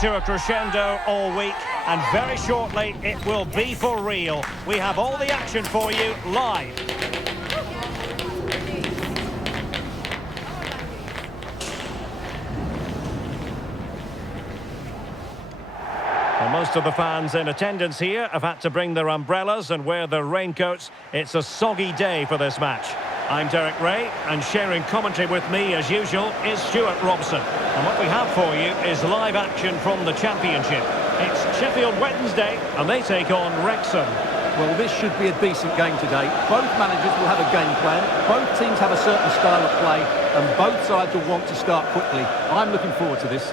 to a crescendo all week, and very shortly it will be for real. We have all the action for you live. Well, most of the fans in attendance here have had to bring their umbrellas and wear their raincoats. It's a soggy day for this match. I'm Derek Ray, and sharing commentary with me, as usual, is Stuart Robson. And what we have for you is live action from the Championship. It's Sheffield Wednesday, and they take on Wrexham. Well, this should be a decent game today. Both managers will have a game plan. Both teams have a certain style of play, and both sides will want to start quickly. I'm looking forward to this.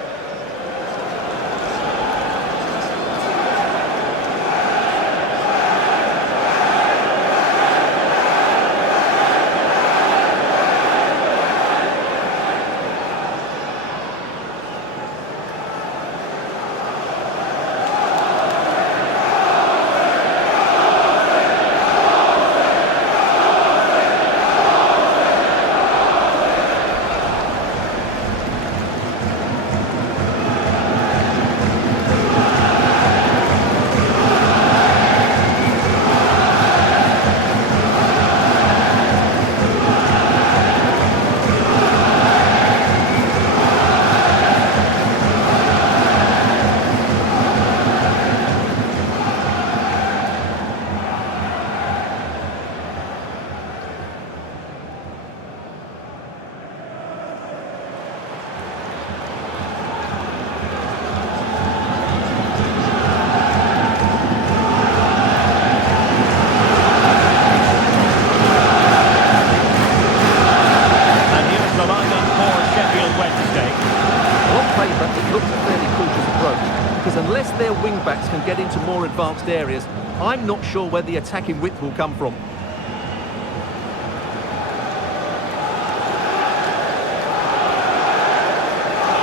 Unless their wing-backs can get into more advanced areas, I'm not sure where the attacking width will come from.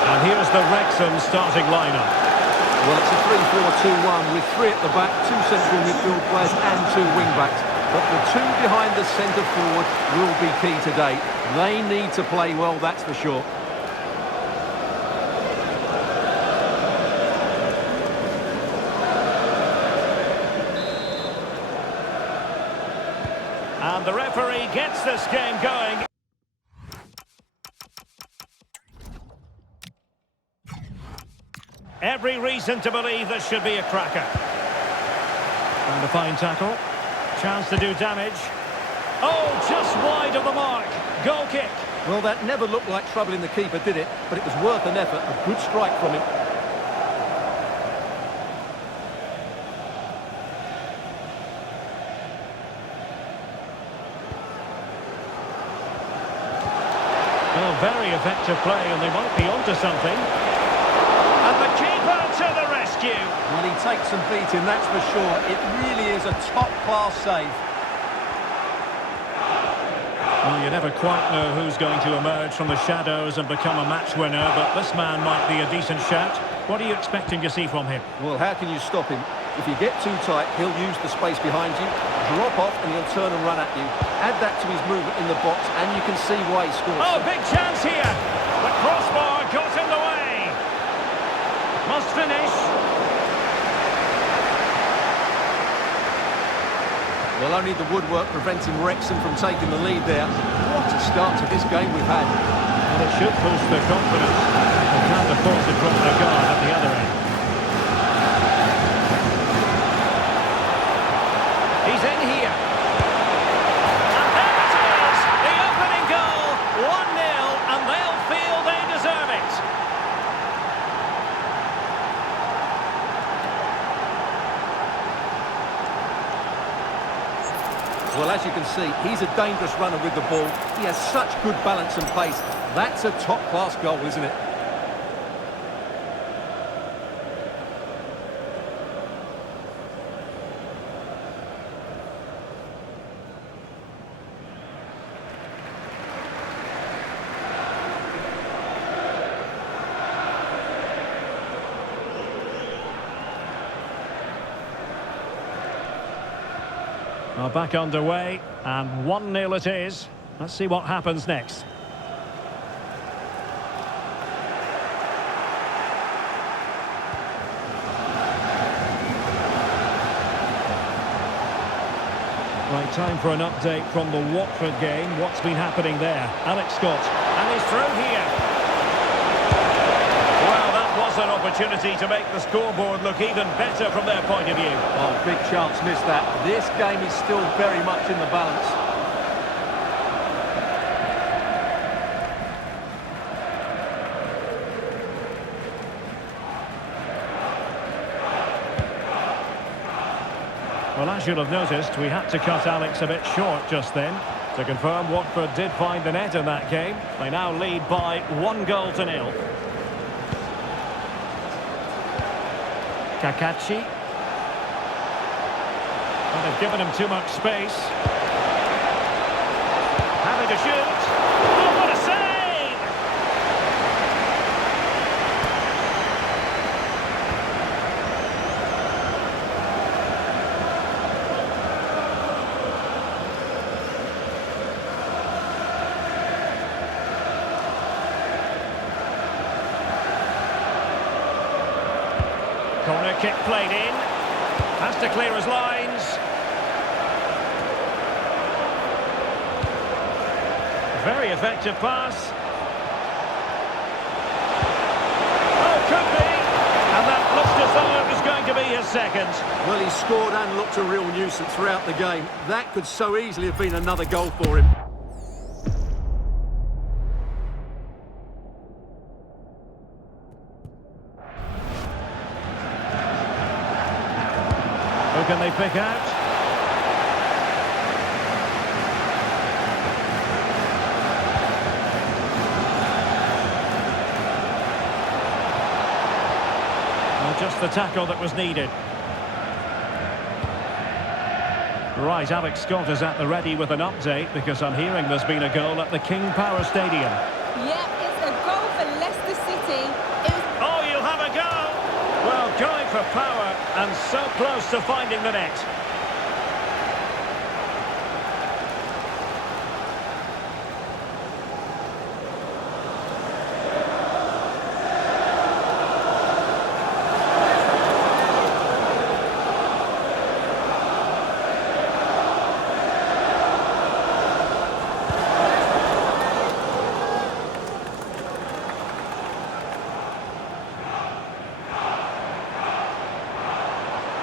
And here's the Wrexham starting lineup. Well, it's a 3-4-2-1 with three at the back, two central midfield players and two wing-backs. But the two behind the centre forward will be key today. They need to play well, that's for sure. And the referee gets this game going. Every reason to believe this should be a cracker. And a fine tackle. Chance to do damage. Oh, just wide of the mark. Goal kick. Well, that never looked like troubling the keeper, did it? But it was worth an effort. A good strike from him. Oh, very effective play, and they might be onto something. And the keeper to the rescue. Well, he takes some beating, that's for sure. It really is a top-class save. Well, you never quite know who's going to emerge from the shadows and become a match winner, but this man might be a decent shout. What are you expecting to see from him? Well, how can you stop him? If you get too tight, he'll use the space behind you, drop off, and he'll turn and run at you. Add that to his movement in the box, and you can see why he scores. Oh, big chance here! The crossbar got in the way. Must finish. Well, only the woodwork preventing Wrexham from taking the lead there. What a start to this game we've had. Well, it should boost their confidence. They can't afford to drop their guard at the other end. He's in here. And there it is! The opening goal! 1-0, and they'll feel they deserve it. Well, as you can see, he's a dangerous runner with the ball. He has such good balance and pace. That's a top-class goal, isn't it? Well, back underway, and 1-0 it is. Let's see what happens next. Right, time for an update from the Watford game. What's been happening there? Alex Scott, and he's through here. Well, that was an opportunity to make the scoreboard look even better from their point of view. Oh, big chance missed that. This game is still very much in the balance. Well, as you'll have noticed, we had to cut Alex a bit short just then. To confirm, Watford did find the net in that game. They now lead by 1-0. Kakachi. Well, they've given him too much space. Having to shoot. Oh, what a save! Corner kick played in. Has to clear his lines. Very effective pass. Oh, could be. And that looked as though it was going to be his second. Well, he scored and looked a real nuisance throughout the game. That could so easily have been another goal for him. Who can they pick out? Well, just the tackle that was needed. Right, Alex Scott is at the ready with an update because I'm hearing there's been a goal at the King Power Stadium. Yeah, it's a goal for Leicester City. Oh, you'll have a go! Well, going for power and so close to finding the net.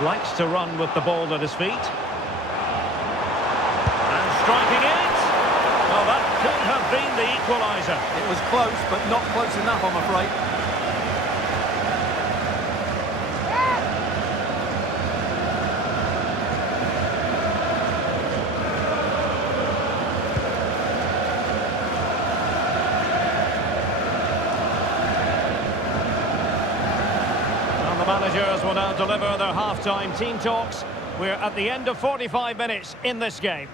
Likes to run with the ball at his feet. And striking it. Well, that could have been the equaliser. It was close, but not close enough, I'm afraid. Managers will now deliver their half-time team talks. We're at the end of 45 minutes in this game.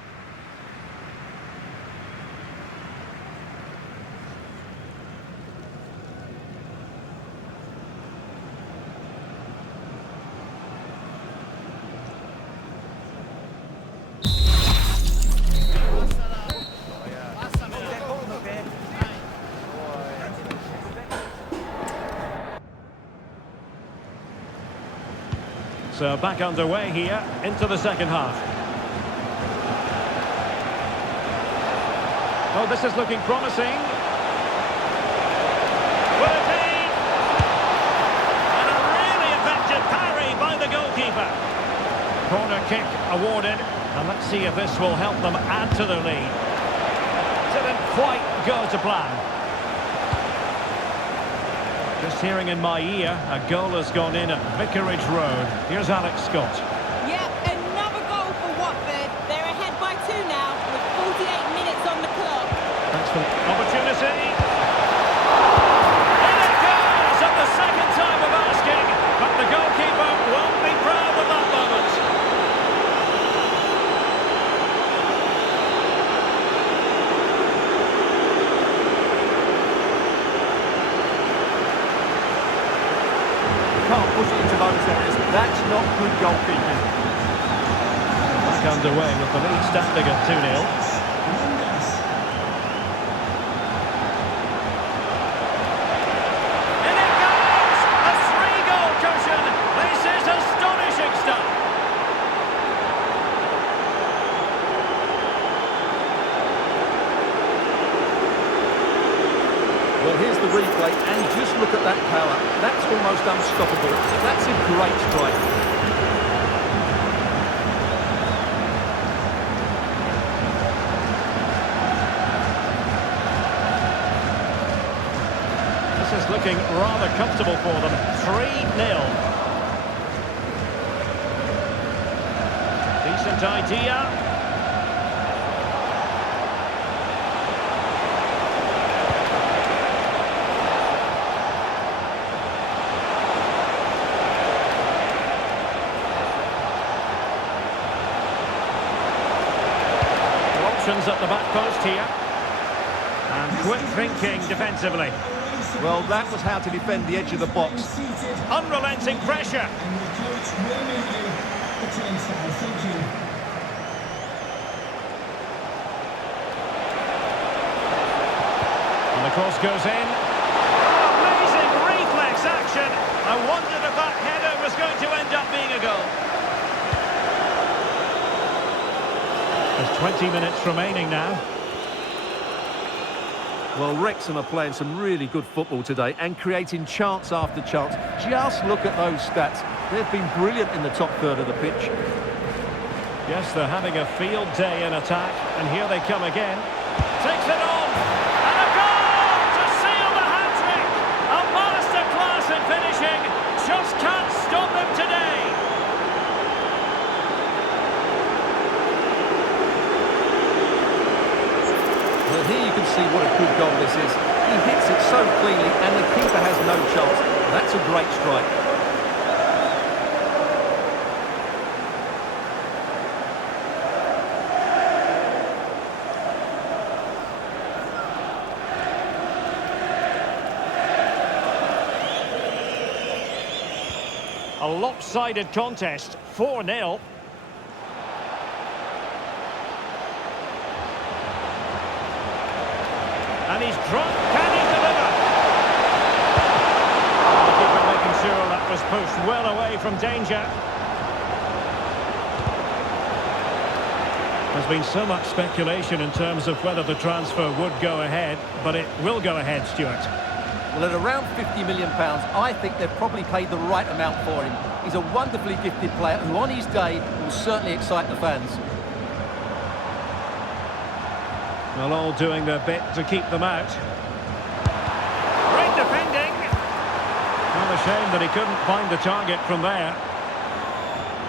So back underway here into the second half. Oh, this is looking promising. Will it be? And a really effective parry by the goalkeeper. Corner kick awarded. And let's see if this will help them add to their lead. Didn't quite go to plan. Just hearing in my ear, a goal has gone in at Vicarage Road. Here's Alex Scott. Yeah, another goal for Watford. They're ahead by 2 now, with 48 minutes on the clock. Thanks for the opportunity. And it goes at the second time of asking, but the goalkeeper won't be proud of that moment. Can't push it into those areas. That's not good goalkeeping. Back underway with the lead standing at 2-0. And it goes! A 3-goal cushion! This is astonishing stuff! Well, here's the replay, and just look at that power. That's almost unstoppable. That's a great strike. This is looking rather comfortable for them. 3-0. Decent idea. At the back post here, and quick thinking defensively. Well, that was how to defend the edge of the box. Unrelenting pressure. And the cross goes in. Amazing reflex action. I wondered if that header was going to end up being a goal. There's 20 minutes remaining now. Well, Wrexham are playing some really good football today and creating chance after chance. Just look at those stats. They've been brilliant in the top third of the pitch. Yes, they're having a field day in attack, and here they come again. Takes it on, and a goal to seal the hat-trick. A masterclass in finishing. Just can't stop them today. Well, here you can see what a good goal this is. He hits it so cleanly and the keeper has no chance. That's a great strike. A lopsided contest, 4-0. And he's dropped. Can he deliver? The keeper making sure that was pushed well away from danger. There's been so much speculation in terms of whether the transfer would go ahead, but it will go ahead, Stuart. Well, at around £50 million, I think they've probably paid the right amount for him. He's a wonderfully gifted player who on his day will certainly excite the fans. Well, all doing their bit to keep them out. Great defending. Well, a shame that he couldn't find the target from there.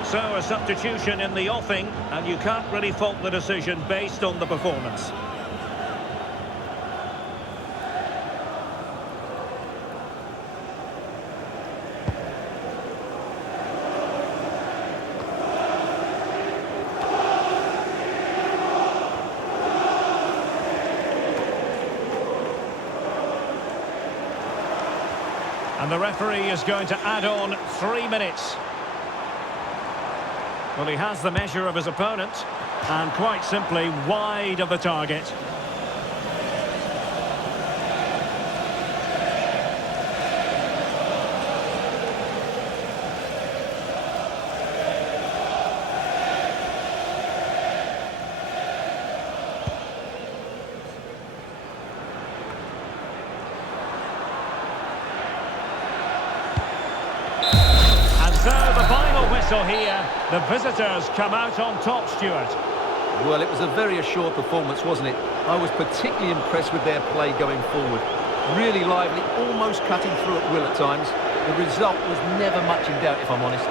So, a substitution in the offing, and you can't really fault the decision based on the performance. And the referee is going to add on 3 minutes. Well, he has the measure of his opponent, and quite simply wide of the target. So the final whistle here, the visitors come out on top, Stuart. Well, it was a very assured performance, wasn't it? I was particularly impressed with their play going forward. Really lively, almost cutting through at will at times. The result was never much in doubt, if I'm honest.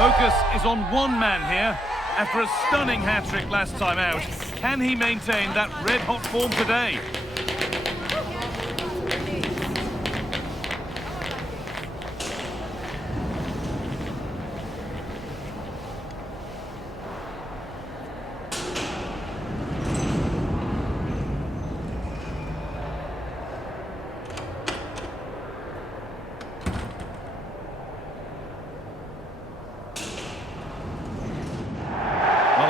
Focus is on one man here. After a stunning hat-trick last time out, can he maintain that red-hot form today?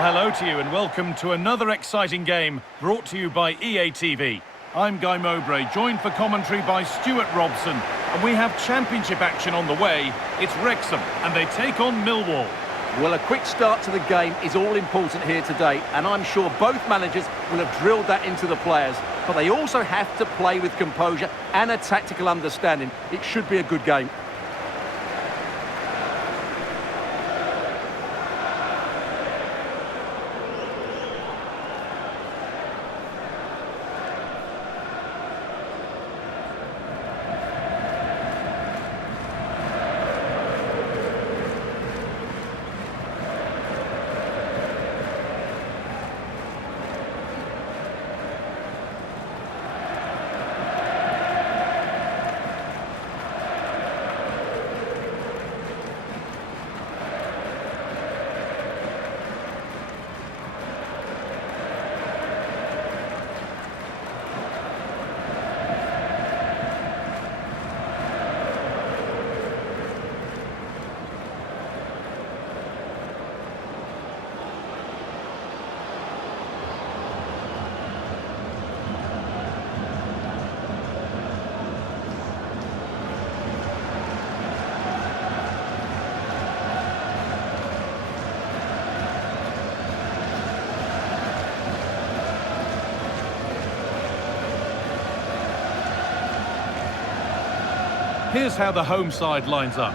Hello to you and welcome to another exciting game brought to you by EA TV. I'm Guy Mowbray, joined for commentary by Stuart Robson, and we have championship action on the way. It's Wrexham and they take on Millwall. Well, a quick start to the game is all important here today, and I'm sure both managers will have drilled that into the players, but they also have to play with composure and a tactical understanding. It should be a good game. Here's how the home side lines up.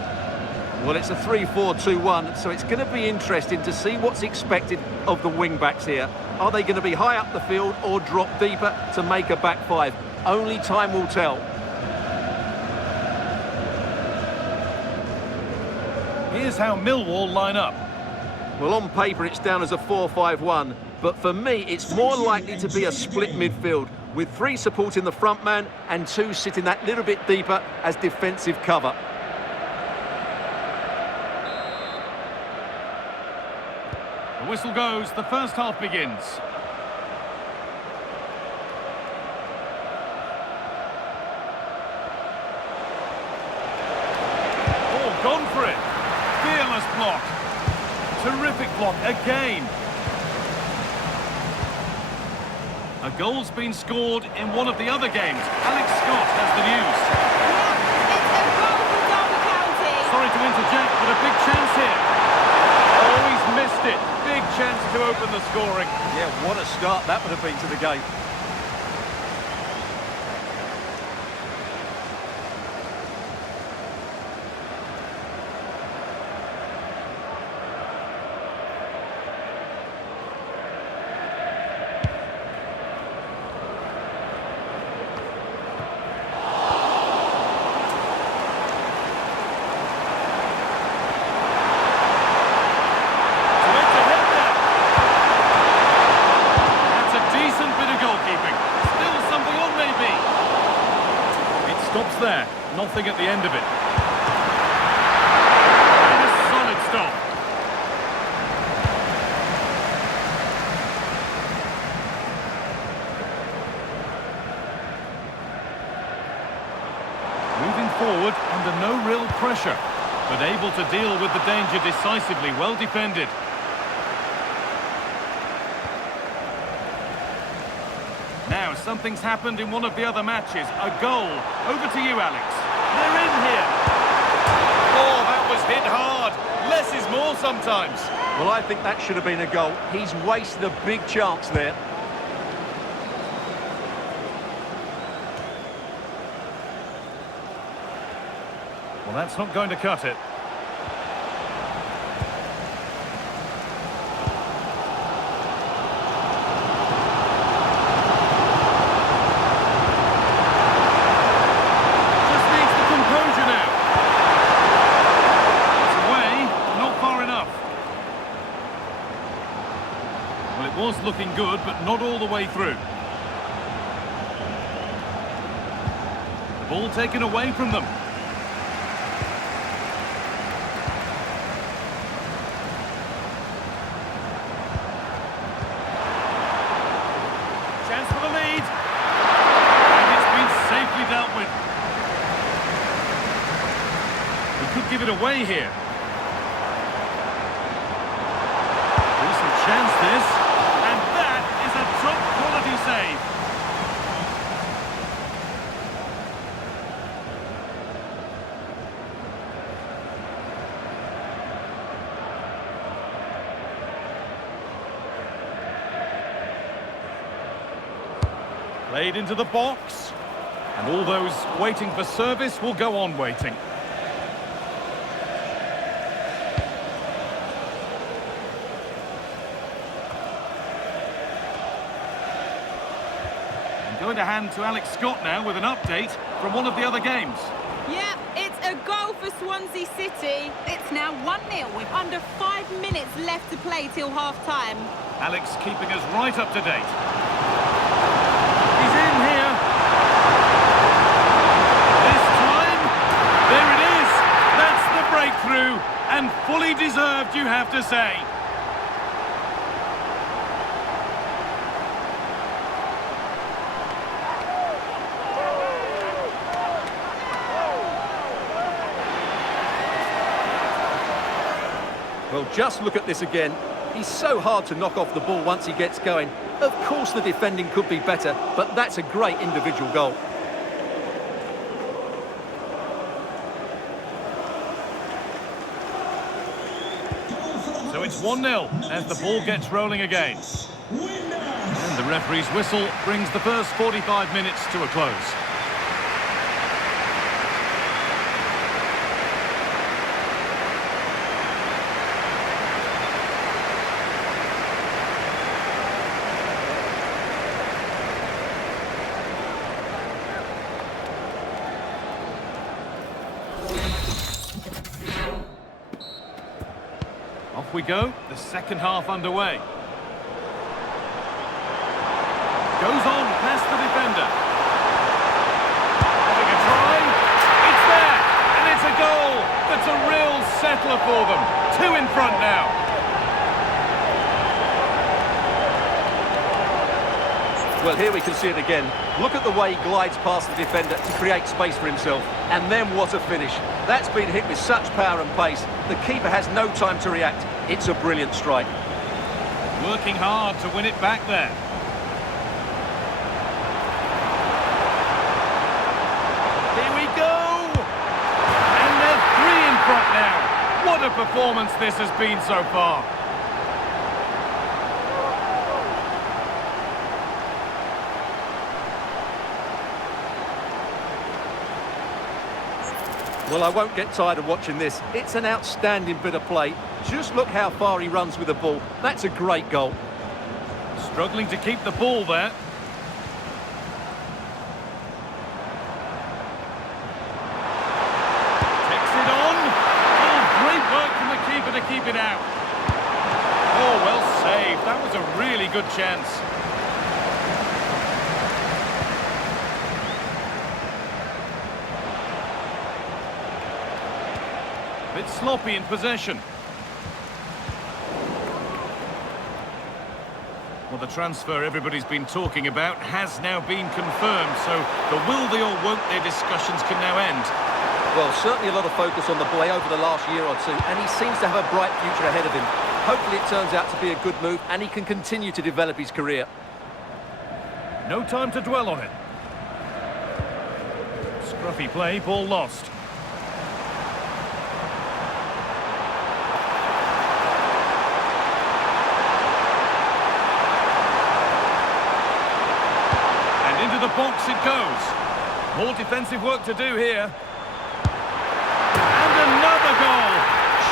Well, it's a 3-4-2-1, so it's going to be interesting to see what's expected of the wing-backs here. Are they going to be high up the field or drop deeper to make a back five? Only time will tell. Here's how Millwall line up. Well, on paper, it's down as a 4-5-1, but for me, it's more likely to be a split midfield, with 3 supporting the front man and 2 sitting that little bit deeper as defensive cover. The whistle goes, the first half begins. Oh, gone for it. Fearless block. Terrific block again. A goal's been scored in one of the other games. Alex Scott has the news. Yeah, it's a goal for Derby County. Sorry to interject, but a big chance here. Oh, he's missed it. Big chance to open the scoring. Yeah, what a start that would have been to the game. Stops there, nothing at the end of it. And a solid stop. Moving forward under no real pressure, but able to deal with the danger decisively, well defended. Now, something's happened in one of the other matches. A goal. Over to you, Alex. They're in here. Oh, that was hit hard. Less is more sometimes. Well, I think that should have been a goal. He's wasted a big chance there. Well, that's not going to cut it. was looking good, but not all the way through. The ball taken away from them. Chance for the lead. And it's been safely dealt with. He could give it away here. Decent chance this. And that is a top quality save. Played into the box, and all those waiting for service will go on waiting. I'm going to hand to Alex Scott now with an update from one of the other games. Yeah, it's a goal for Swansea City. It's now 1-0 with under 5 minutes left to play till half-time. Alex keeping us right up to date. He's in here. This time, there it is. That's the breakthrough, and fully deserved, you have to say. Well, just look at this again. He's so hard to knock off the ball once he gets going. Of course the defending could be better, but that's a great individual goal. So it's 1-0 as the ball gets rolling again. And the referee's whistle brings the first 45 minutes to a close. Off we go, the second half underway. Goes on past the defender. Having a try. It's there, and it's a goal. That's a real settler for them. 2 in front now. Well, here we can see it again. Look at the way he glides past the defender to create space for himself. And then what a finish. That's been hit with such power and pace. The keeper has no time to react. It's a brilliant strike. Working hard to win it back there. Here we go! And they're 3 in front now. What a performance this has been so far. Well, I won't get tired of watching this. It's an outstanding bit of play. Just look how far he runs with the ball. That's a great goal. Struggling to keep the ball there. Takes it on. Oh, great work from the keeper to keep it out. Oh, well saved. That was a really good chance. Bit sloppy in possession. Well, the transfer everybody's been talking about has now been confirmed, so the will they or won't they discussions can now end. Well, certainly a lot of focus on the boy over the last year or two, and he seems to have a bright future ahead of him. Hopefully it turns out to be a good move, and he can continue to develop his career. No time to dwell on it. Scruffy play, ball lost. Into the box it goes. More defensive work to do here. And another goal.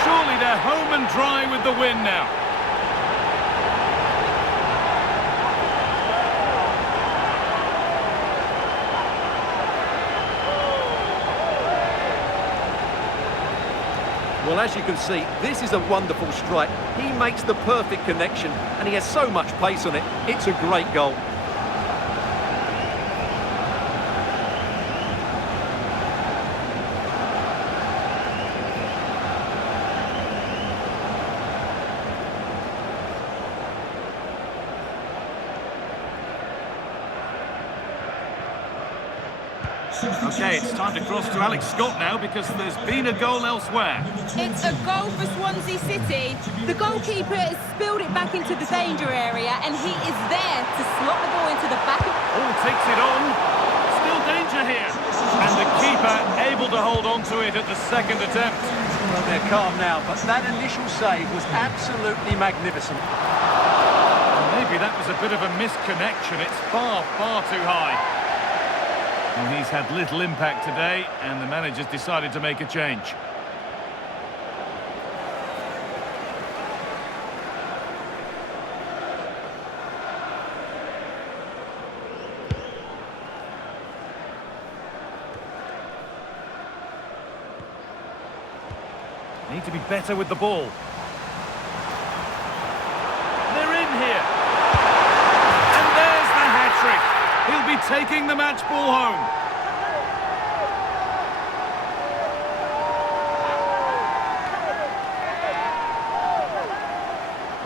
Surely they're home and dry with the win now. Well, as you can see, this is a wonderful strike. He makes the perfect connection, and he has so much pace on it. It's a great goal. Okay, it's time to cross to Alex Scott now because there's been a goal elsewhere. It's a goal for Swansea City. The goalkeeper has spilled it back into the danger area and he is there to slot the ball into the back of... Oh, takes it on. Still danger here. And the keeper able to hold on to it at the second attempt. Well, they're calm now, but that initial save was absolutely magnificent. Maybe that was a bit of a misconnection. It's far, far too high. Well, he's had little impact today, and the manager's decided to make a change. Need to be better with the ball. They're in here. And there's the hat-trick. He'll be taking the match ball home.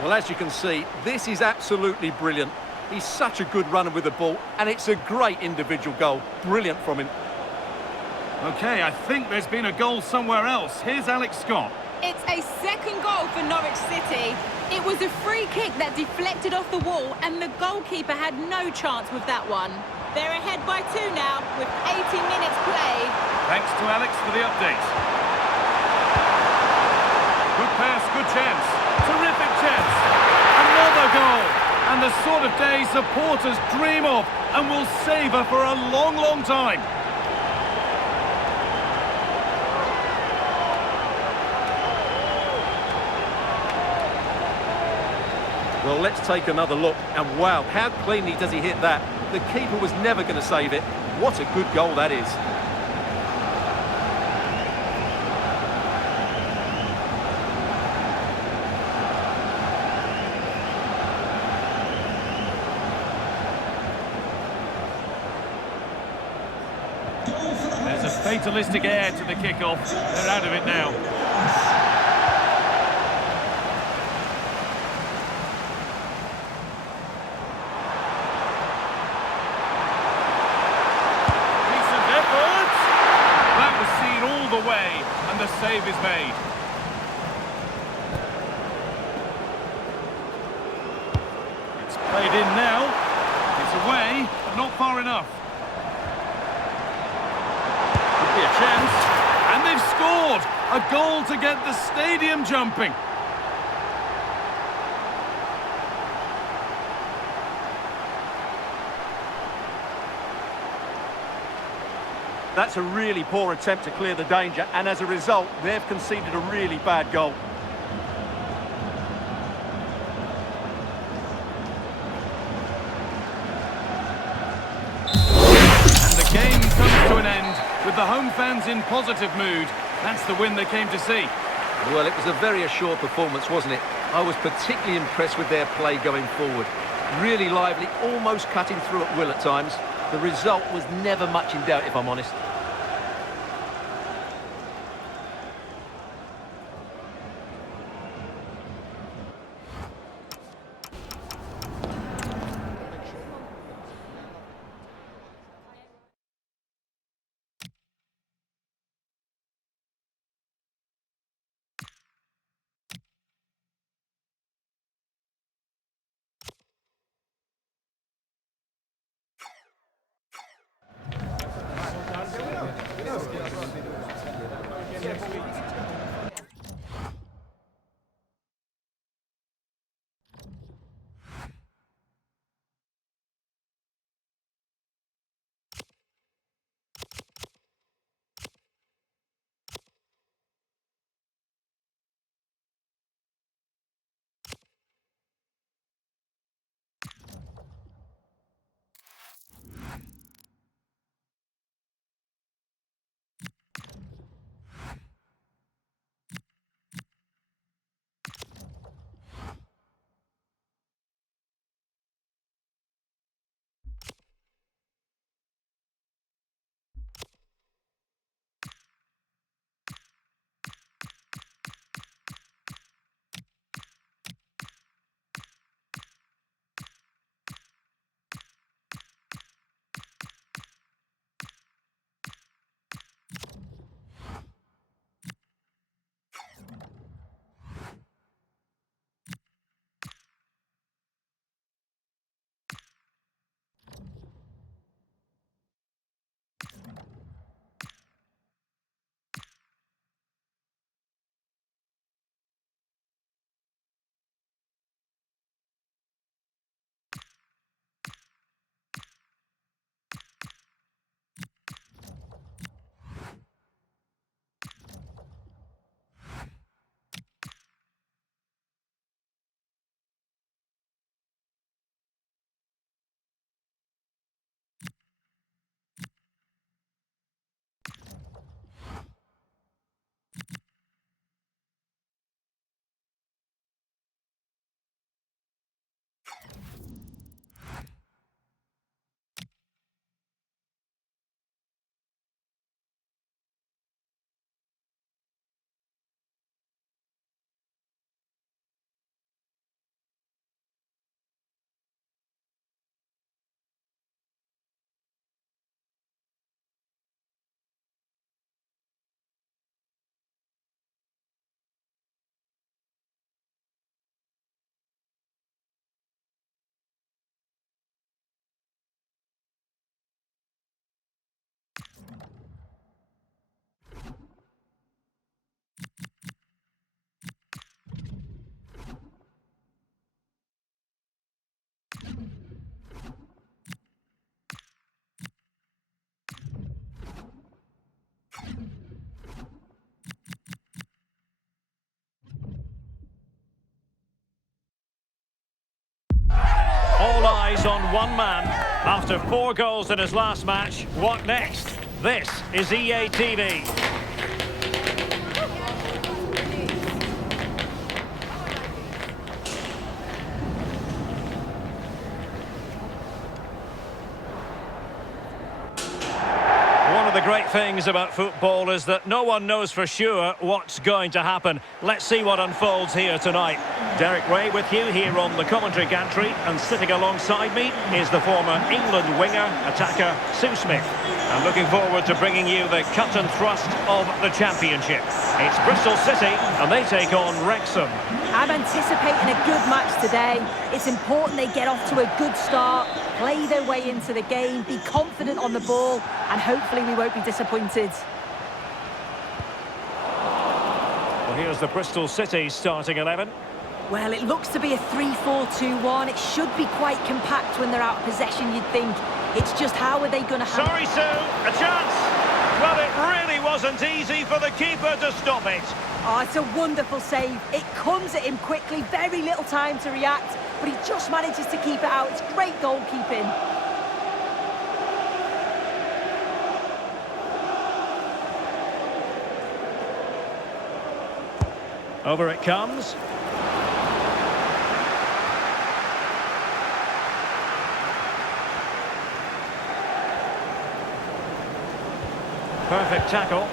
Well, as you can see, this is absolutely brilliant. He's such a good runner with the ball, and it's a great individual goal. Brilliant from him. Okay, I think there's been a goal somewhere else. Here's Alex Scott. It's a second goal for Norwich City. It was a free kick that deflected off the wall and the goalkeeper had no chance with that one. They're ahead by 2 now with 80 minutes played. Thanks to Alex for the update. Good pass, good chance. Terrific chance. Another goal. And the sort of day supporters dream of and will savour for a long, long time. Well, let's take another look. And wow, how cleanly does he hit that? The keeper was never going to save it. What a good goal that is. There's a fatalistic air to the kickoff. They're out of it now. And the save is made. It's played in now. It's away, but not far enough. Could be a chance. And they've scored! A goal to get the stadium jumping. That's a really poor attempt to clear the danger, and as a result, they've conceded a really bad goal. And the game comes to an end with the home fans in positive mood. That's the win they came to see. Well, it was a very assured performance, wasn't it? I was particularly impressed with their play going forward. Really lively, almost cutting through at will at times. The result was never much in doubt, if I'm honest. one man. After 4 goals in his last match, what next? This is EA TV. One of the great things about football is that no one knows for sure what's going to happen. Let's see what unfolds here tonight. Derek Ray with you here on the commentary gantry, and sitting alongside me is the former England winger, attacker Sue Smith. I'm looking forward to bringing you the cut and thrust of the Championship. It's Bristol City and they take on Wrexham. I'm anticipating a good match today. It's important they get off to a good start, play their way into the game, be confident on the ball, and hopefully we won't be disappointed. Well, here's the Bristol City starting 11. Well, it looks to be a 3-4-2-1. It should be quite compact when they're out of possession, you'd think. It's just how are they going to... Sorry, Sue, a chance! Well, it really wasn't easy for the keeper to stop it. Oh, it's a wonderful save. It comes at him quickly, very little time to react, but he just manages to keep it out. It's great goalkeeping. Over it comes. Perfect tackle.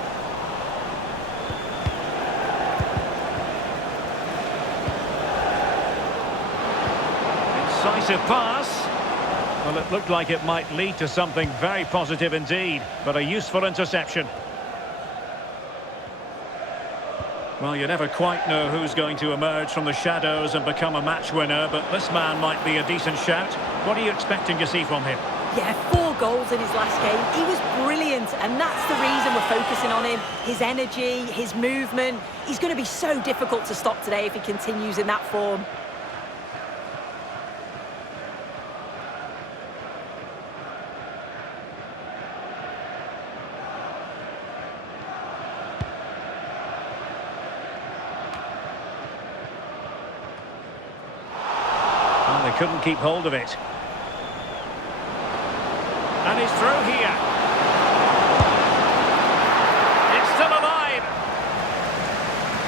Incisive pass. Well, it looked like it might lead to something very positive indeed, but a useful interception. Well, you never quite know who's going to emerge from the shadows and become a match winner, but this man might be a decent shout. What are you expecting to see from him? Yeah, 4 goals in his last game. He was brilliant, and that's the reason we're focusing on him. His energy, his movement. He's going to be so difficult to stop today if he continues in that form. Well, they couldn't keep hold of it. And he's through here. It's still alive.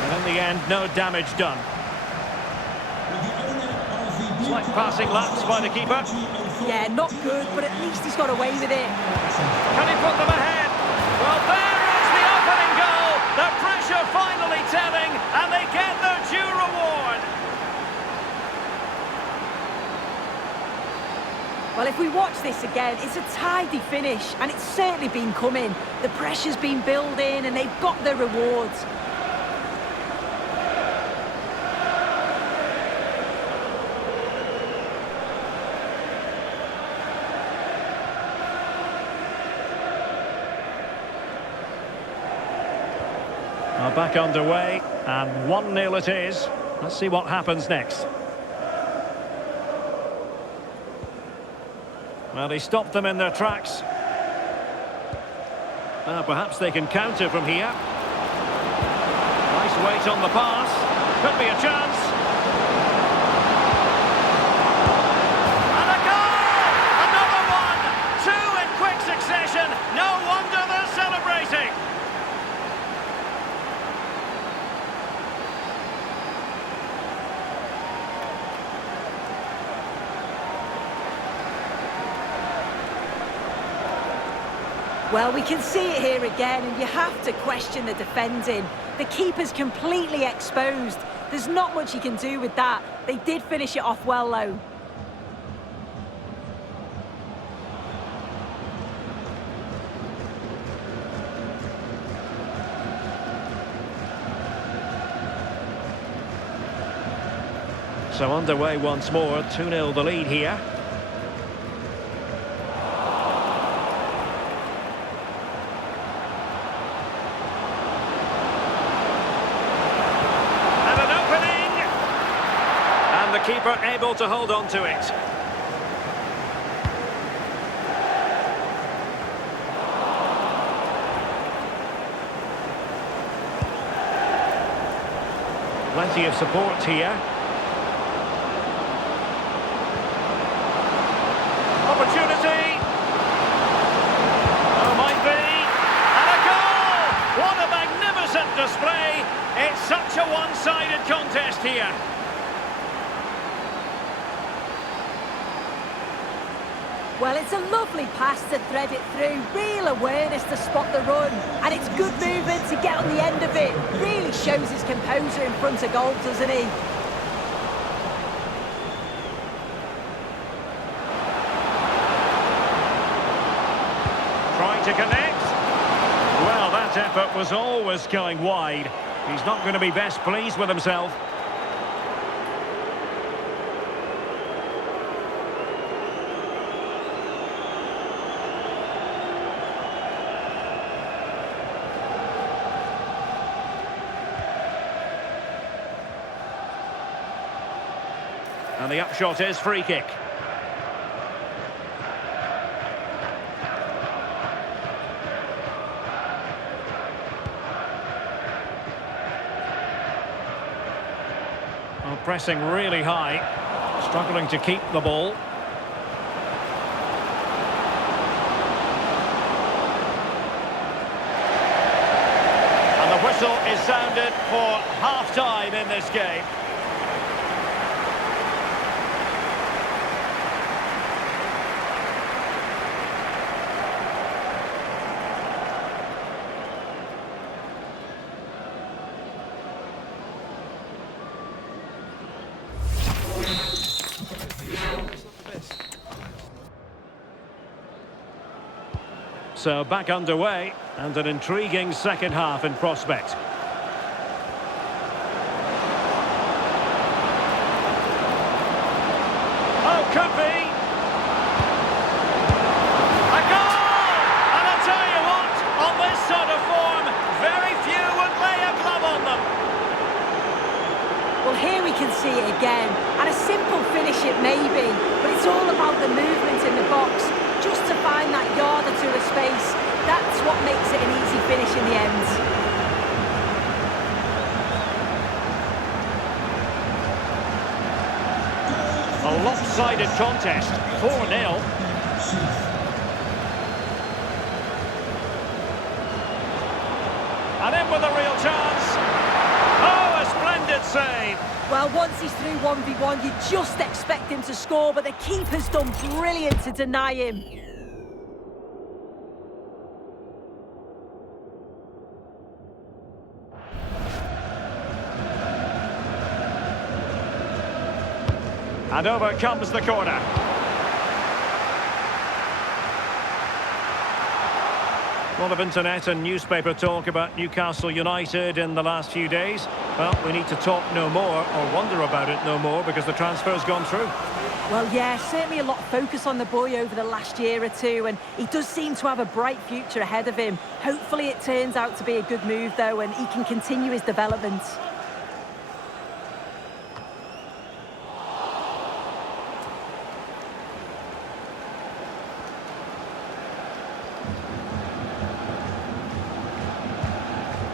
And in the end, no damage done. Slight passing lapse by the keeper. Yeah, not good, but at least he's got away with it. Can he put them ahead? Well, there is the opening goal. The pressure finally telling, and they get their due reward. Well, if we watch this again, it's a tidy finish, and it's certainly been coming. The pressure's been building, and they've got their rewards. Well, back underway, and 1-0 it is. Let's see what happens next. Well, he stopped them in their tracks. Perhaps they can counter from here. Nice weight on the pass. Could be a chance. And a goal! Another one! 2 in quick succession. No wonder they're celebrating. Well, we can see it here again, and you have to question the defending. The keeper's completely exposed. There's not much he can do with that. They did finish it off well, though. So underway once more, 2-0 the lead here. Keeper able to hold on to it. Plenty of support here. a one-sided contest here. Well, it's a lovely pass to thread it through. Real awareness to spot the run. And it's good movement to get on the end of it. Really shows his composure in front of goal, doesn't he? Trying to connect. Well, that effort was always going wide. He's not going to be best pleased with himself. And the upshot is free kick. Well, pressing really high, struggling to keep the ball. And the whistle is sounded for half-time in this game. So back underway, and an intriguing second half in prospect. Oh, could be! A goal! And I'll tell you what, on this sort of form, very few would lay a glove on them. Well, here we can see it again. And a simple finish it may be, but it's all about the movement in the box. Just to find that yard or two of space, that's what makes it an easy finish in the end. A lopsided contest, 4-0. And in with a real chance. Oh, a splendid save. Well, once he's through 1v1, you just expect him to score, but the keeper's done brilliant to deny him. And over comes the corner. A lot of internet and newspaper talk about Newcastle United in the last few days. Well, we need to talk no more, or wonder about it no more, because the transfer's gone through. Well, yeah, certainly a lot of focus on the boy over the last year or two, and he does seem to have a bright future ahead of him. Hopefully it turns out to be a good move, though, and he can continue his development.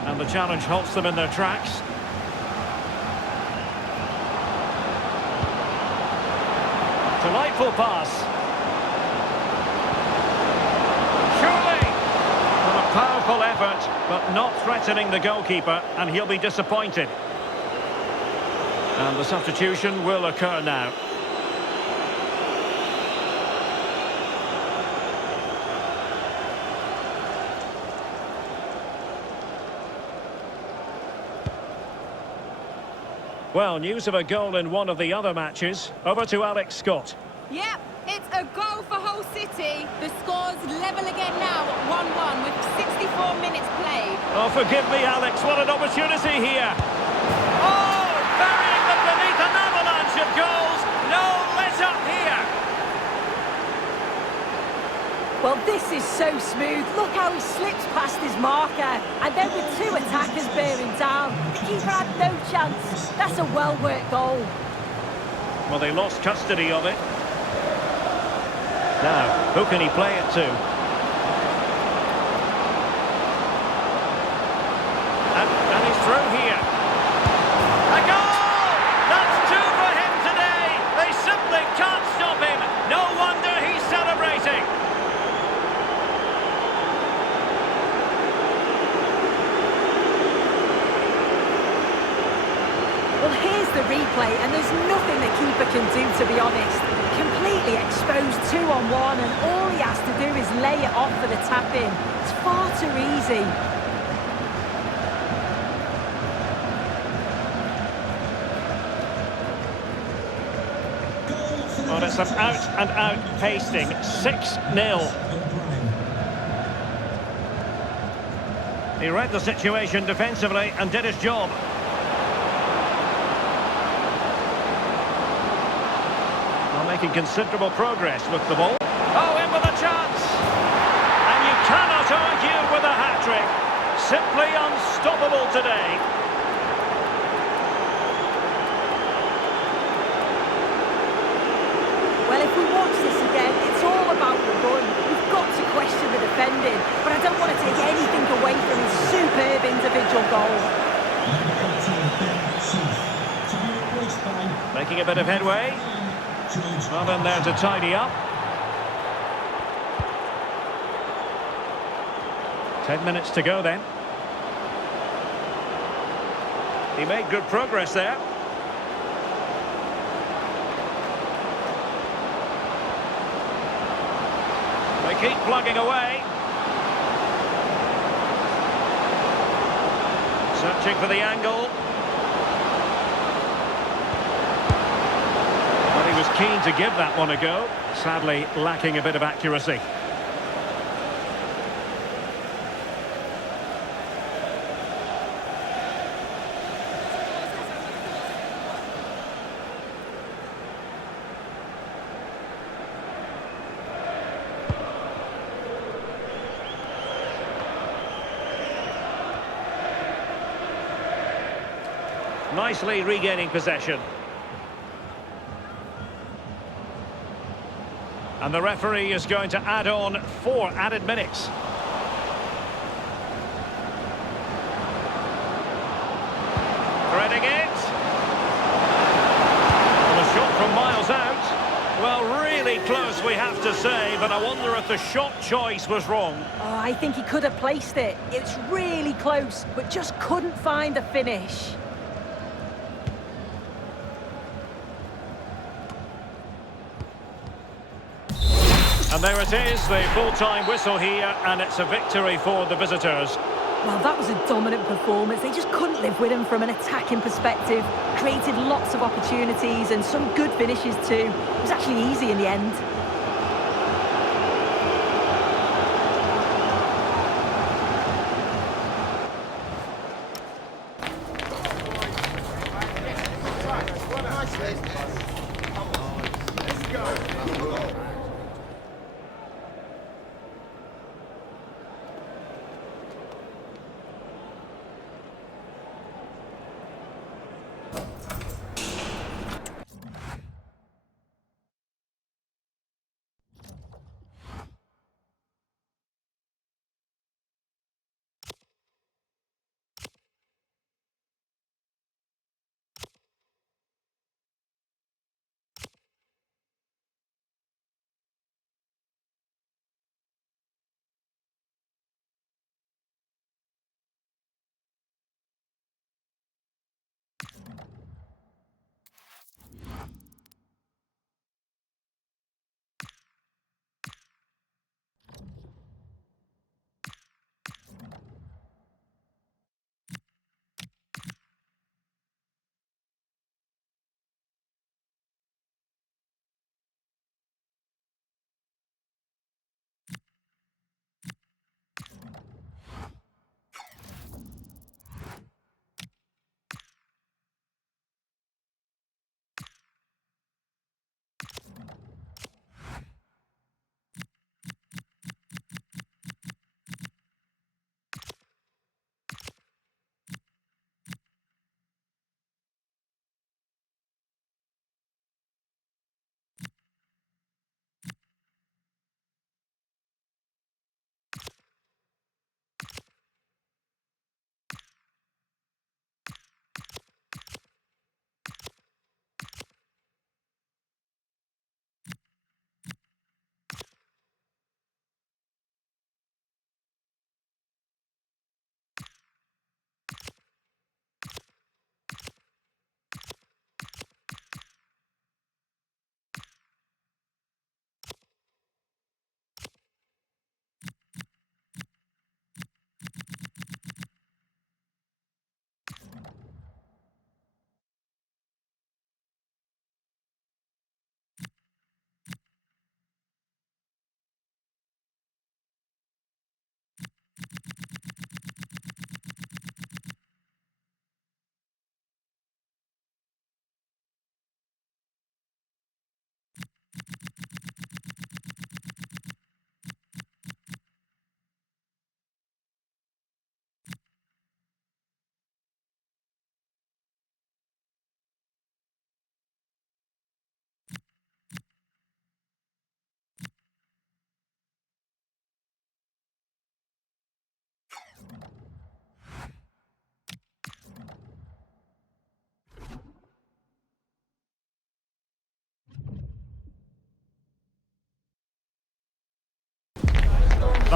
And the challenge halts them in their tracks. Delightful pass. Surely! Well, a powerful effort, but not threatening the goalkeeper, and he'll be disappointed. And the substitution will occur now. Well, news of a goal in one of the other matches. Over to Alex Scott. Yep, it's a goal for Hull City. The score's level again now at 1-1 with 64 minutes played. Oh, forgive me, Alex. What an opportunity here. Oh, burying them beneath an avalanche of goals. No let up here. Well, this is so smooth. Look how he slips past his marker. And then with two attackers bearing down, the keeper had no chance. That's a well-worked goal. Well, they lost custody of it. Now, who can he play it to? And he's through here. A goal! That's two for him today. They simply can't stop him. No wonder he's celebrating. Well, here's the replay, and there's nothing the keeper can do, to be honest. Completely exposed 2-on-1, and all he has to do is lay it off for the tap-in. It's far too easy. Well, it's an out-and-out pasting. 6-0. He read the situation defensively and did his job. Well, making considerable progress with the ball. Oh, in with a chance! And you cannot argue with a hat-trick. Simply unstoppable today. Well, if we watch this again, it's all about the run. We've got to question the defending, but I don't want to take anything away from his superb individual goal. Making a bit of headway. Not in there to tidy up. 10 minutes to go then. He made good progress there. They keep plugging away. Searching for the angle. But he was keen to give that one a go. Sadly, lacking a bit of accuracy. Nicely regaining possession. And the referee is going to add on 4 added minutes. Threading it. And a shot from miles out. Well, really close, we have to say, but I wonder if the shot choice was wrong. Oh, I think he could have placed it. It's really close, but just couldn't find the finish. And there it is, the full-time whistle here, and it's a victory for the visitors. Well, that was a dominant performance. They just couldn't live with him from an attacking perspective. Created lots of opportunities and some good finishes too. It was actually easy in the end.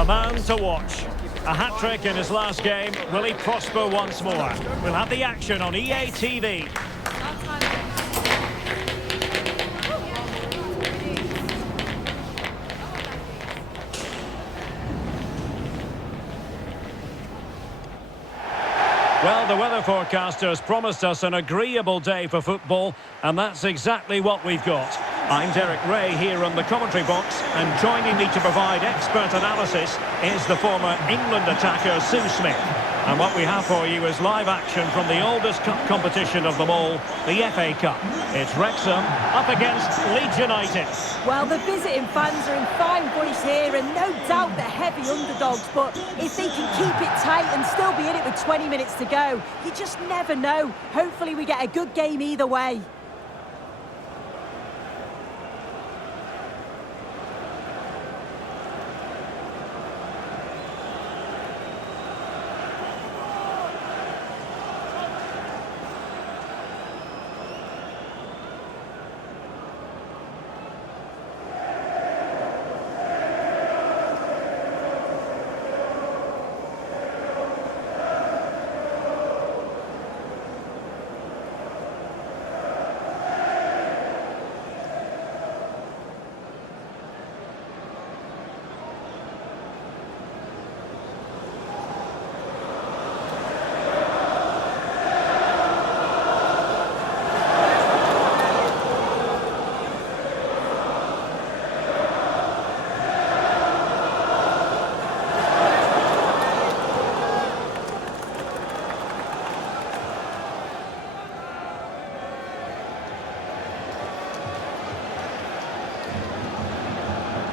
man to watch. A hat-trick in his last game. Will he prosper once more? We'll have the action on EA TV. Well, the weather forecasters promised us an agreeable day for football, and that's exactly what we've got. I'm Derek Ray here in the commentary box, and joining me to provide expert analysis is the former England attacker Sue Smith. And what we have for you is live action from the oldest cup competition of them all, the FA Cup. It's Wrexham up against Leeds United. Well, the visiting fans are in fine voice here, and no doubt they're heavy underdogs, but if they can keep it tight and still be in it with 20 minutes to go, you just never know. Hopefully we get a good game either way.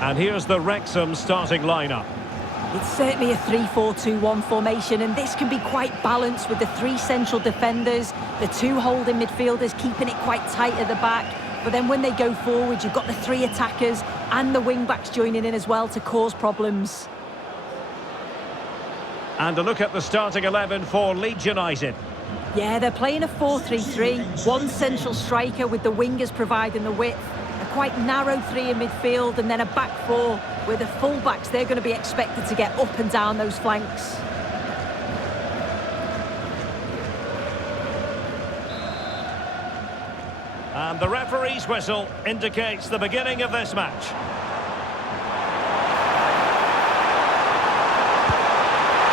And here's the Wrexham starting lineup. It's certainly a 3-4-2-1 formation, and this can be quite balanced with the three central defenders, the two holding midfielders keeping it quite tight at the back. But then when they go forward, you've got the three attackers and the wing-backs joining in as well to cause problems. And a look at the starting 11 for Leeds United. Yeah, they're playing a 4-3-3, one central striker with the wingers providing the width, a quite narrow three in midfield, and then a back four where the full-backs, they're going to be expected to get up and down those flanks. And the referee's whistle indicates the beginning of this match.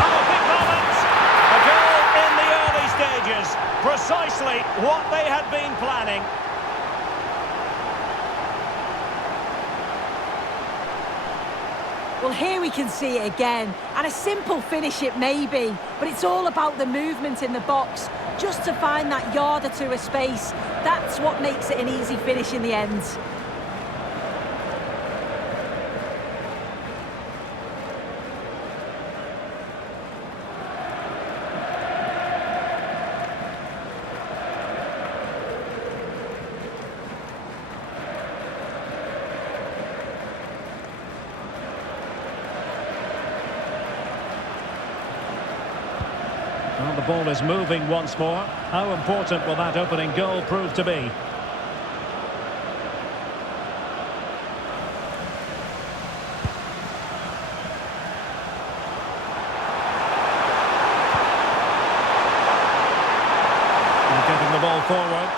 Oh, big moment! A goal in the early stages. Precisely what they had been planning. Well, here we can see it again, and a simple finish it may be, but it's all about the movement in the box, just to find that yard or two of space. That's what makes it an easy finish in the end. Well, the ball is moving once more. How important will that opening goal prove to be? And getting the ball forward.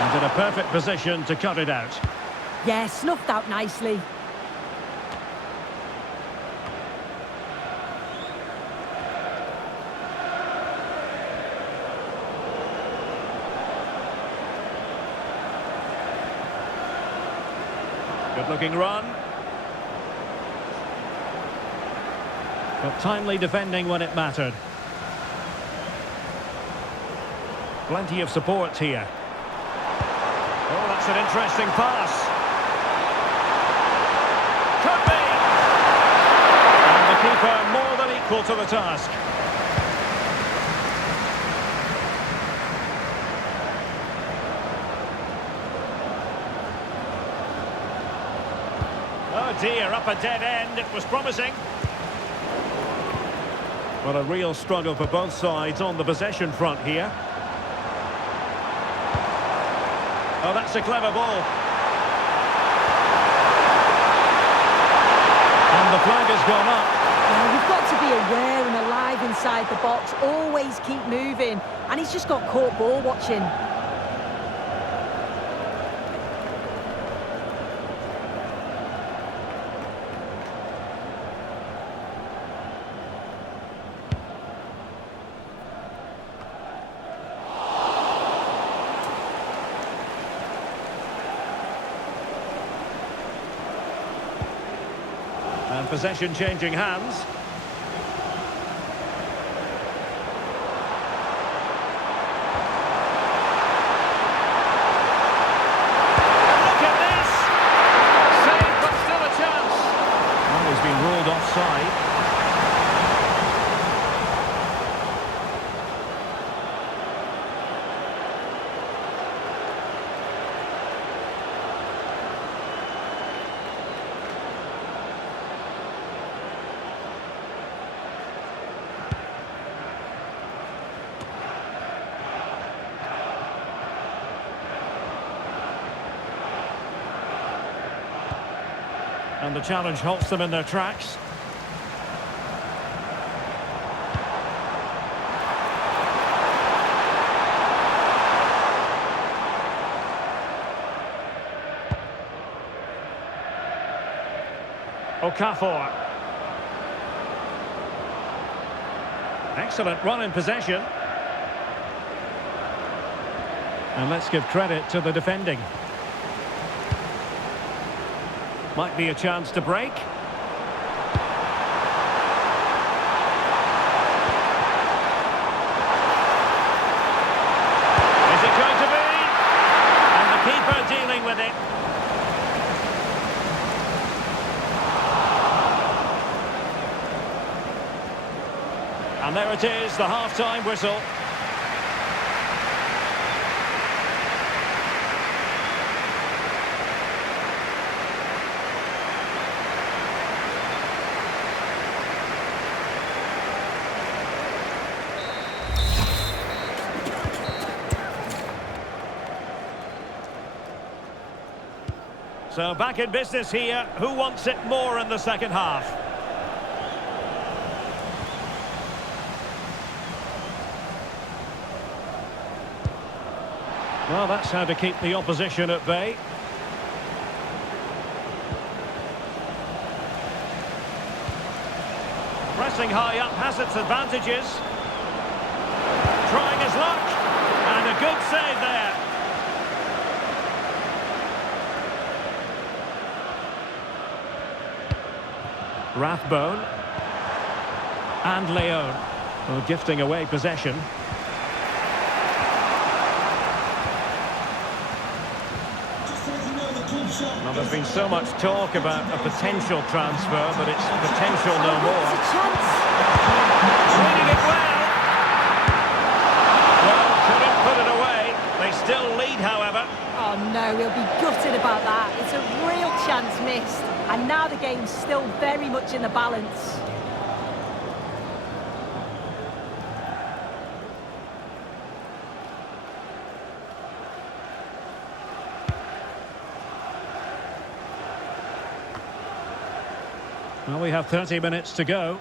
And in a perfect position to cut it out. Yeah, snuffed out nicely. Good-looking run. But timely defending when it mattered. Plenty of support here. Oh, that's an interesting pass. Could be! And the keeper more than equal to the task. Oh dear, up a dead end. It was promising. Well, a real struggle for both sides on the possession front here. Oh, that's a clever ball. the flag has gone up. Well, you've got to be aware and alive inside the box. Always keep moving. And he's just got caught ball watching. And possession changing hands. Look at this! Saved, but still a chance. Well, he's been ruled offside. And the challenge halts them in their tracks. Okafor. Excellent run in possession. And let's give credit to the defending. Might be a chance to break. Is it going to be? And the keeper dealing with it. And there it is, the half-time whistle. So back in business here. Who wants it more in the second half? Well, that's how to keep the opposition at bay. Pressing high up has its advantages. Trying his luck. And a good save there. Rathbone and Leone, gifting away possession. Well, there's been so much talk about a potential transfer, but it's potential no more. It's a chance. Reading it well. Well, couldn't put it away. They still lead, however. Oh no, he'll be gutted about that. It's a real chance missed. And now the game's still very much in the balance. Well, we have 30 minutes to go.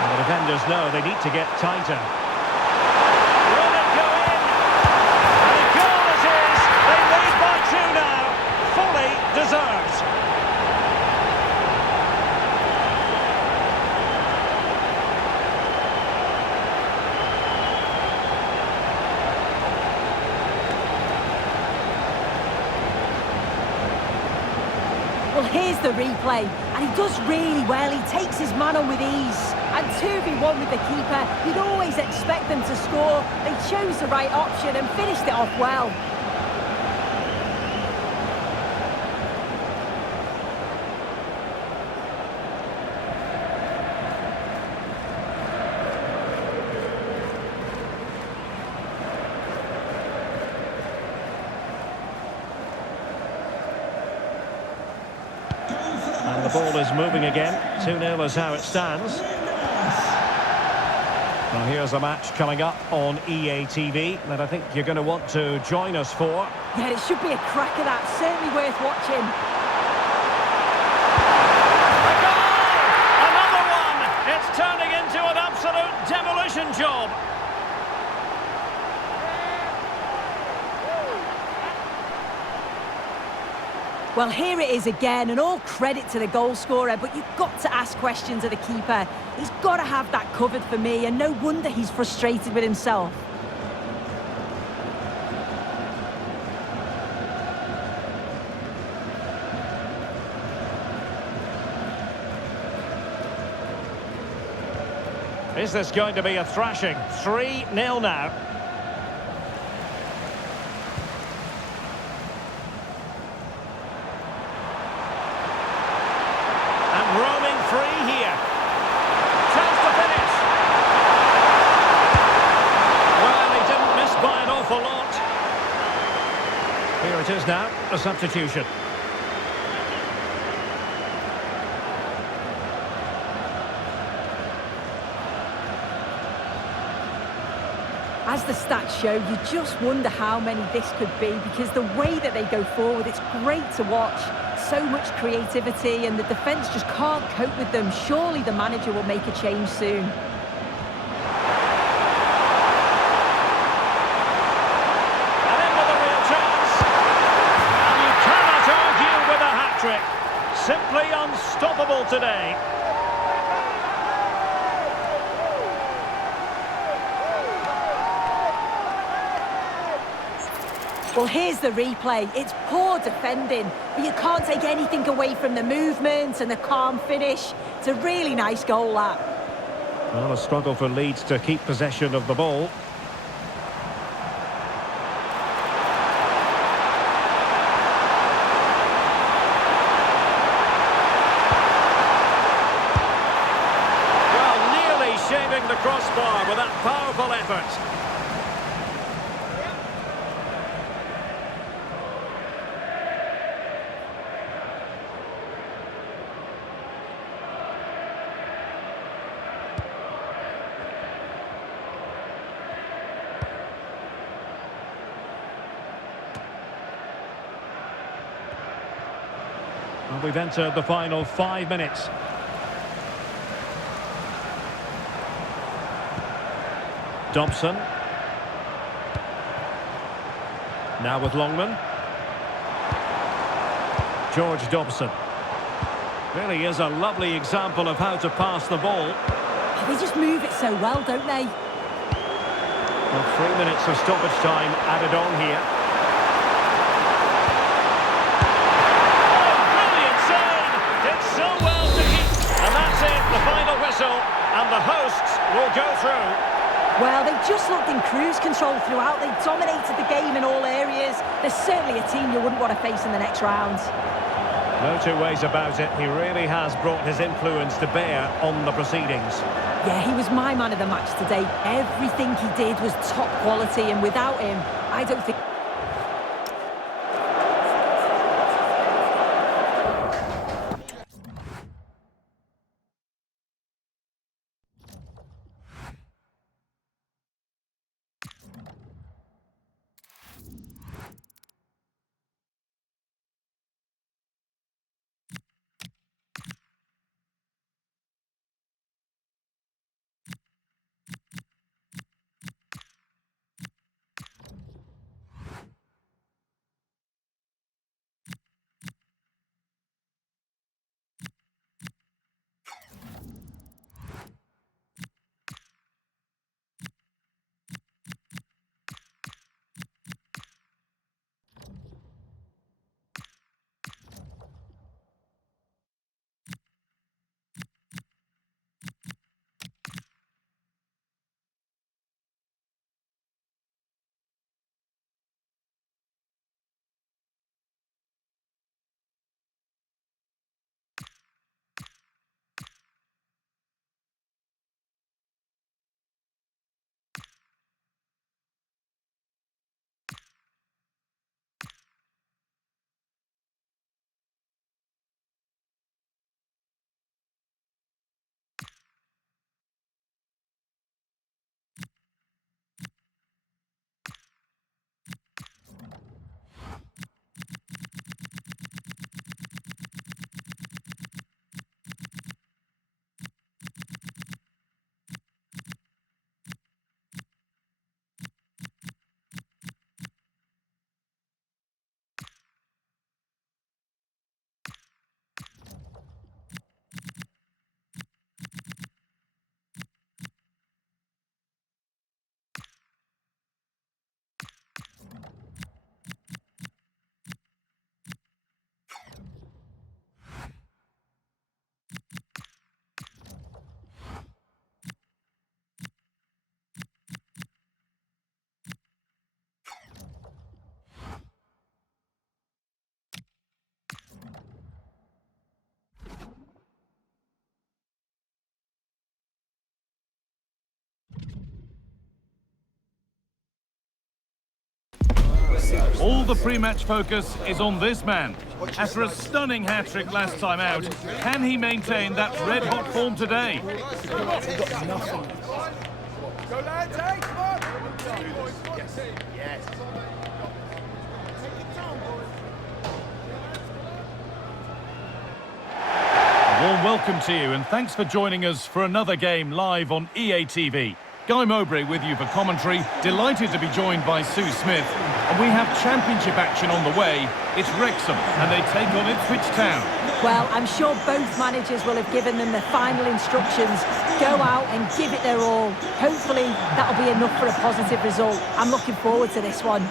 And the defenders know they need to get tighter. Will it go in? And a goal it is! They lead by 2 now. Fully deserved. Well, here's the replay, and he does really well. He takes his man on with ease. And 2v1 with the keeper, you'd always expect them to score. They chose the right option and finished it off well. And the ball is moving again. 2-0 is how it stands. Well, here's a match coming up on EA TV that I think you're going to want to join us for. Yeah, it should be a cracker, that. Certainly worth watching. job. Well, here it is again, and all credit to the goal scorer, but you've got to ask questions of the keeper. He's got to have that covered for me, and no wonder he's frustrated with himself. Is this going to be a thrashing? 3-0 now. And roaming free here. Chance to finish. Well, he didn't miss by an awful lot. Here it is now, a substitution. As the stats show, you just wonder how many this could be, because the way that they go forward, it's great to watch. So much creativity, and the defence just can't cope with them. Surely the manager will make a change soon. And in with a real chance. And you cannot argue with a hat-trick. Simply unstoppable today. Well, here's the replay. It's poor defending, but you can't take anything away from the movement and the calm finish. It's a really nice goal, that. Well, a struggle for Leeds to keep possession of the ball. Well, nearly shaving the crossbar with that powerful effort. And we've entered the final 5 minutes. Dobson. Now with Longman. George Dobson. Really is a lovely example of how to pass the ball. They just move it so well, don't they? Well, 3 minutes of stoppage time added on here. The final whistle, and the hosts will go through. Well, they just looked in cruise control throughout. They dominated the game in all areas. They're certainly a team you wouldn't want to face in the next round. No two ways about it. He really has brought his influence to bear on the proceedings. Yeah, he was my man of the match today. Everything he did was top quality, and without him, I don't think... All the pre-match focus is on this man. After a stunning hat-trick last time out, can he maintain that red-hot form today? Go lads, hey, come on! Yes. A warm welcome to you and thanks for joining us for another game live on EA TV. Guy Mowbray with you for commentary, delighted to be joined by Sue Smith. And we have championship action on the way. It's Wrexham and they take on Ipswich Town. Well, I'm sure both managers will have given them the final instructions. Go out and give it their all. Hopefully that'll be enough for a positive result. I'm looking forward to this one.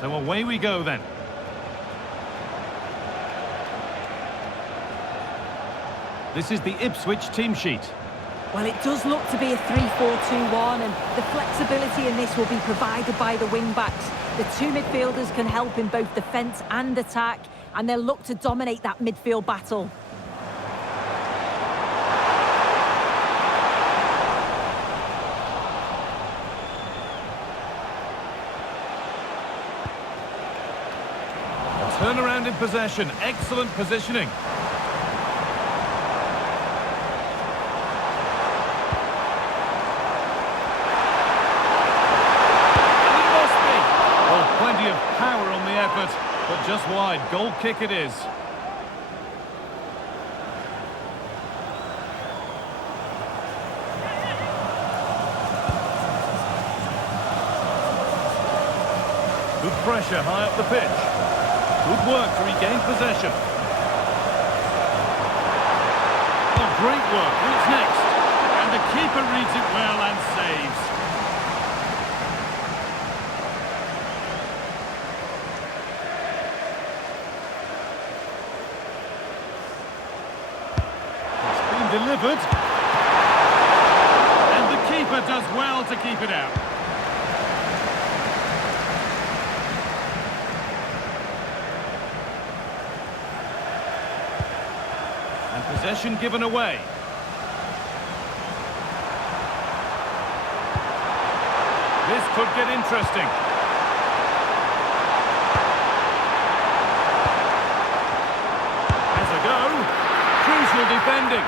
So away we go then. This is the Ipswich team sheet. Well, it does look to be a 3-4-2-1 and the flexibility in this will be provided by the wing-backs. The two midfielders can help in both defence and attack and they'll look to dominate that midfield battle. Turnaround in possession, excellent positioning. And it must be. Well, plenty of power on the effort, but just wide. Goal kick it is. Good pressure high up the pitch. Good work to regain possession. Oh, great work. What's next? And the keeper reads it well and saves. It's been delivered. And the keeper does well to keep it out. Possession given away. This could get interesting. Has a go. Crucial defending.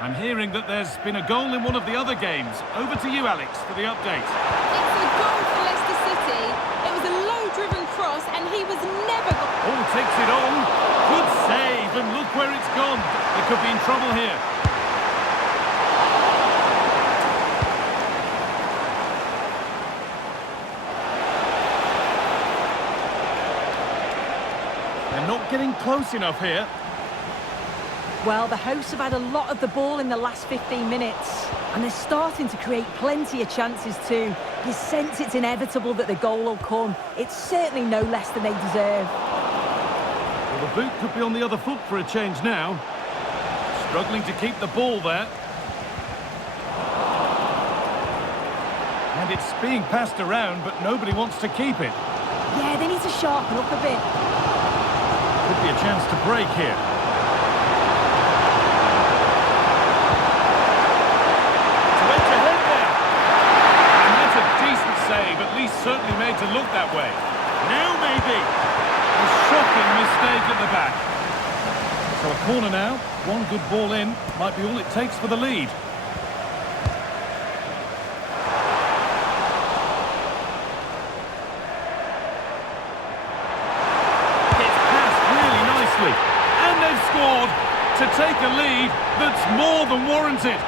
I'm hearing that there's been a goal in one of the other games. Over to you, Alex, for the update. It's a goal for Leicester City. It was a low-driven cross and he was never... Oh, takes it on. Good save, and look where it's gone. They could be in trouble here. They're not getting close enough here. Well, the hosts have had a lot of the ball in the last 15 minutes and they're starting to create plenty of chances too. You sense it's inevitable that the goal will come. It's certainly no less than they deserve. Well, the boot could be on the other foot for a change now. Struggling to keep the ball there. And it's being passed around, but nobody wants to keep it. Yeah, they need to sharpen up a bit. Could be a chance to break here. Save, at least certainly made to look that way. Now maybe. A shocking mistake at the back. So a corner now. One good ball in might be all it takes for the lead. It's passed really nicely. And they've scored to take a lead that's more than warranted.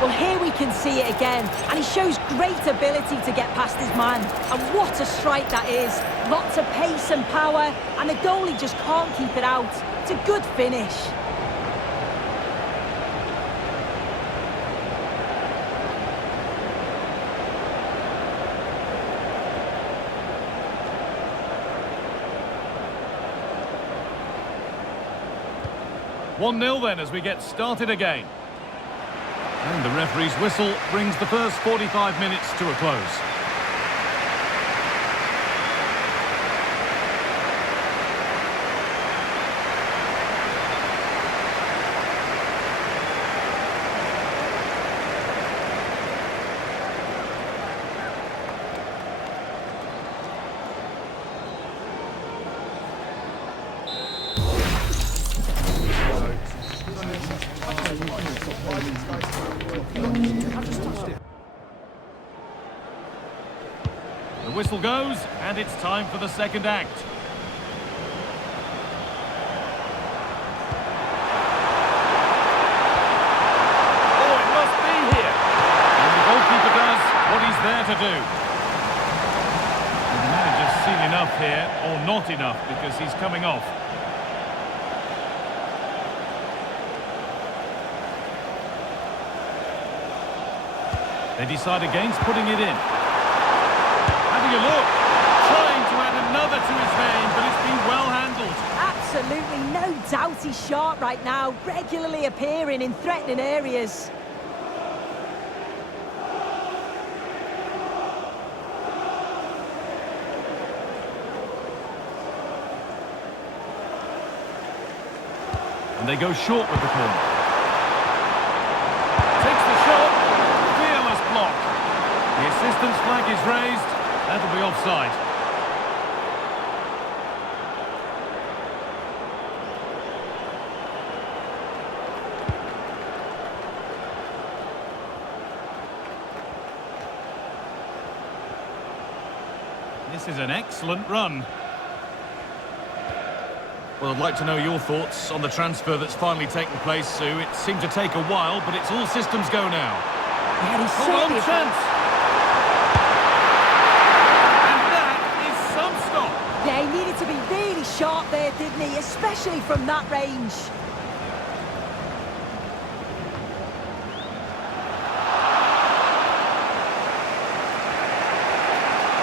Well, here we can see it again, and he shows great ability to get past his man. And what a strike that is. Lots of pace and power, and the goalie just can't keep it out. It's a good finish. One 0 then as we get started again. And the referee's whistle brings the first 45 minutes to a close. The whistle goes, and it's time for the second act. Oh, it must be here. And the goalkeeper does what he's there to do. The manager's seen enough here, or not enough, because he's coming off. They decide against putting it in. Having a look, trying to add another to his name, but it's been well handled. Absolutely no doubt he's sharp right now, regularly appearing in threatening areas. And they go short with the corner. Takes the shot, fearless block. The assistant's flag is raised, that'll be offside. This is an excellent run. Well, I'd like to know your thoughts on the transfer that's finally taken place, Sue. It seemed to take a while, but it's all systems go now. Yeah, he's Hold on, certainly chance! And that is some stop. Yeah, he needed to be really sharp there, didn't he? Especially from that range.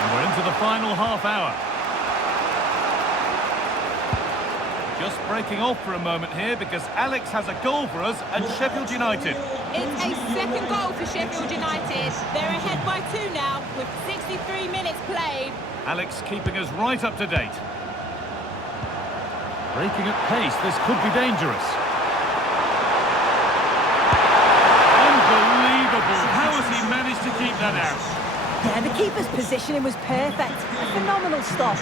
And we're into the final half hour. Just breaking off for a moment here because Alex has a goal for us at Sheffield United. It's a second goal for Sheffield United. They're ahead by 2 now with 63 minutes played. Alex keeping us right up to date. Breaking at pace, this could be dangerous. Unbelievable! How has he managed to keep that out? Yeah, the keeper's positioning was perfect. A phenomenal stop.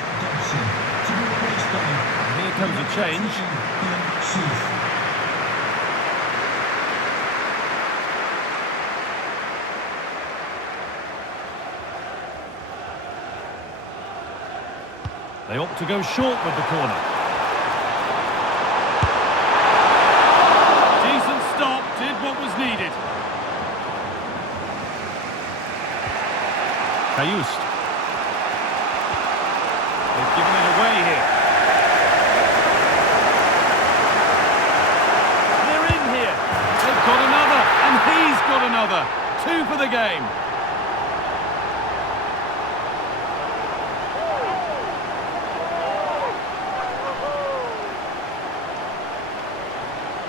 Here comes a change. They opt to go short with the corner. Decent stop, did what was needed. Kayust. They've given it away here. They're in here. They've got another, and he's got another. 2 for the game.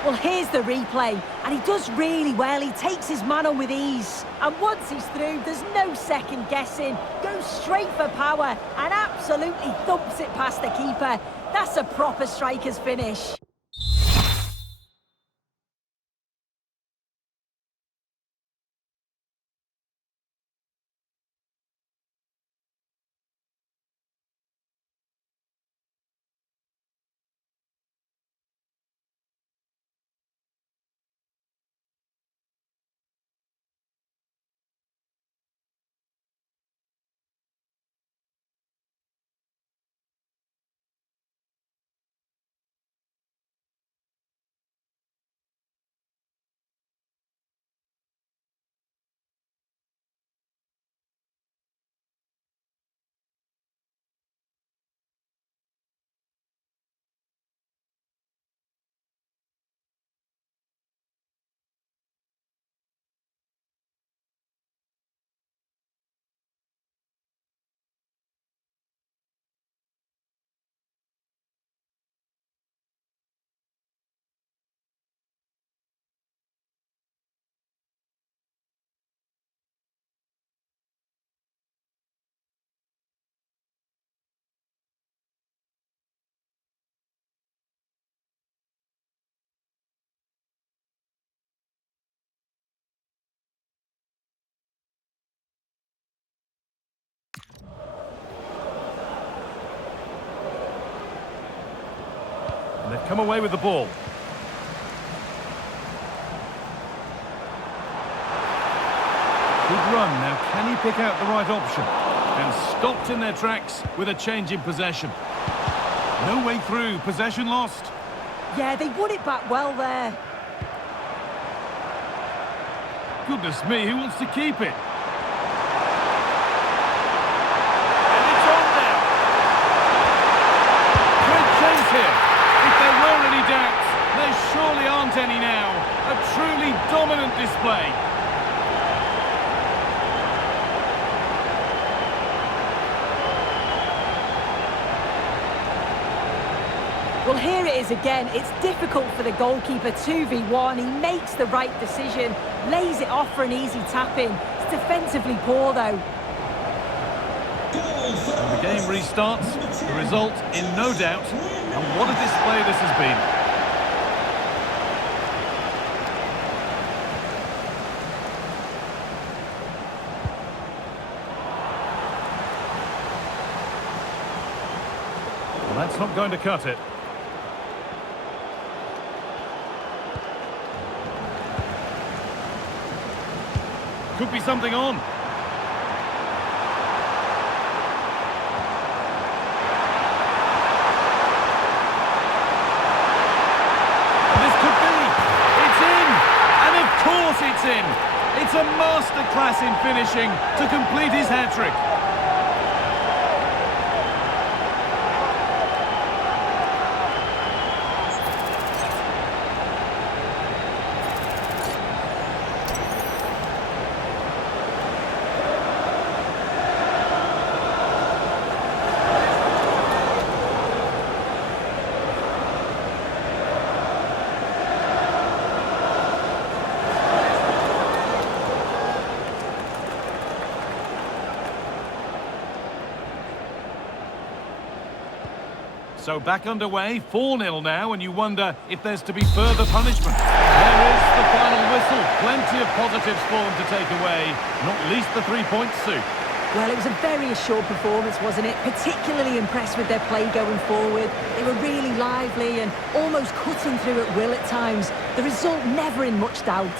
Well, here's the replay, and he does really well. He takes his man on with ease. And once he's through, there's no second guessing. Goes straight for power and absolutely thumps it past the keeper. That's a proper striker's finish. come away with the ball. Good run. Now, can he pick out the right option? And stopped in their tracks with a change in possession. No way through. Possession lost. Yeah, they won it back well there. Goodness me, who wants to keep it? Here. If there were any doubts, there surely aren't any now. A truly dominant display. Well, here it is again. It's difficult for the goalkeeper, 2v1. He makes the right decision, lays it off for an easy tap-in. It's defensively poor, though. And the game restarts. The result in no doubt. And what a display this has been. Well, that's not going to cut it. Could be something on. It's in. It's a masterclass in finishing to complete his hat-trick. So back underway, 4-0 now, and you wonder if there's to be further punishment. There is the final whistle. Plenty of positives for them to take away, not least the 3 points, Sue. Well, it was a very assured performance, wasn't it? Particularly impressed with their play going forward. They were really lively and almost cutting through at will at times. The result never in much doubt.